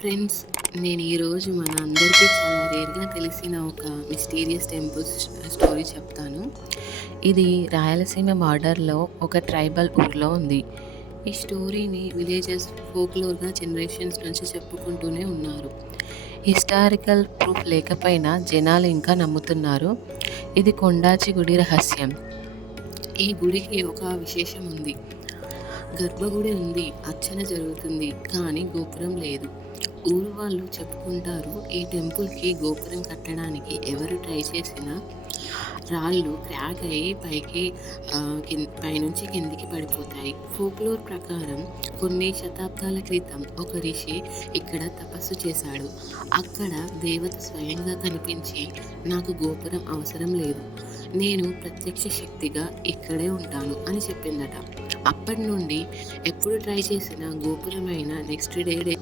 Friends నేను ఈరోజు మన అందరికీ చాలా రేర్గా తెలిసిన ఒక మిస్టీరియస్ టెంపుల్ స్టోరీ చెప్తాను. ఇది రాయలసీమ బార్డర్లో ఒక ట్రైబల్ ఊర్లో ఉంది. ఈ స్టోరీని విలేజెస్ ఫోక్లోర్గా జనరేషన్స్ నుంచి చెప్పుకుంటూనే ఉన్నారు. హిస్టారికల్ ప్రూఫ్ లేకపోయినా జనాలు ఇంకా నమ్ముతున్నారు. ఇది కొండాచి గుడి రహస్యం. ఈ గుడికి ఒక విశేషం ఉంది. గర్భగుడి ఉంది అర్చన జరుగుతుంది కానీ గోపురం లేదు. ఊరు వాళ్ళు చెప్పుకుంటారు ఈ టెంపుల్కి గోపురం కట్టడానికి ఎవరు ట్రై చేసినా రాళ్ళు క్రాక్ అయ్యి పైకి కిం- పైనుంచి కిందికి పడిపోతాయి. ఫోక్లోర్ ప్రకారం కొన్ని శతాబ్దాల క్రితం ఒక ఋషి ఇక్కడ తపస్సు చేశాడు. అక్కడ దేవత స్వయంగా కనిపించి నాకు గోపురం అవసరం లేదు. నేను ప్రత్యక్ష శక్తిగా ఇక్కడే ఉంటాను అని చెప్పిందట. అప్పటి నుండి ఎప్పుడు ట్రై చేసినా గోపురమైన నెక్స్ట్ డే డే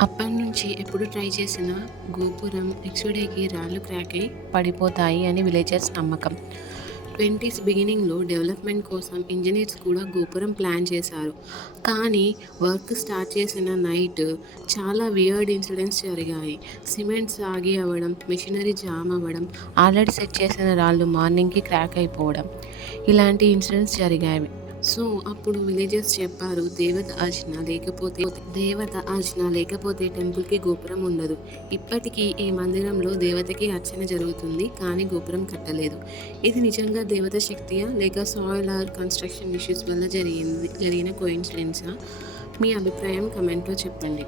అప్పటి నుంచి ఎప్పుడు ట్రై చేసినా గోపురం నెక్స్ట్ డేకి రాళ్ళు క్రాక్ అయి పడిపోతాయి అని విలేజర్స్ నమ్మకం. ట్వంటీస్ బిగినింగ్లో డెవలప్మెంట్ కోసం ఇంజనీర్స్ కూడా గోపురం ప్లాన్ చేశారు. కానీ వర్క్ స్టార్ట్ చేసిన నైట్ చాలా వియర్డ్ ఇన్సిడెంట్స్ జరిగాయి. సిమెంట్ సాగి అవ్వడం మిషనరీ జామ్ అవ్వడం ఆల్రెడీ సెట్ చేసిన రాళ్ళు మార్నింగ్కి క్రాక్ అయిపోవడం. ఇలాంటి ఇన్సిడెంట్స్ జరిగాయి. సో అప్పుడు విలేజెస్ చెప్పారు దేవత ఆజ్ఞ లేకపోతే దేవత ఆజ్ఞ లేకపోతే టెంపుల్కి గోపురం ఉండదు. ఇప్పటికీ ఈ మందిరంలో దేవతకి అర్చన జరుగుతుంది కానీ గోపురం కట్టలేదు. ఇది నిజంగా దేవత శక్తియా లేక సాయిల్ ఆర్ కన్స్ట్రక్షన్ ఇష్యూస్ వల్ల జరిగింది జరిగిన కోయిన్సిడెన్సా మీ అభిప్రాయం కమెంట్లో చెప్పండి.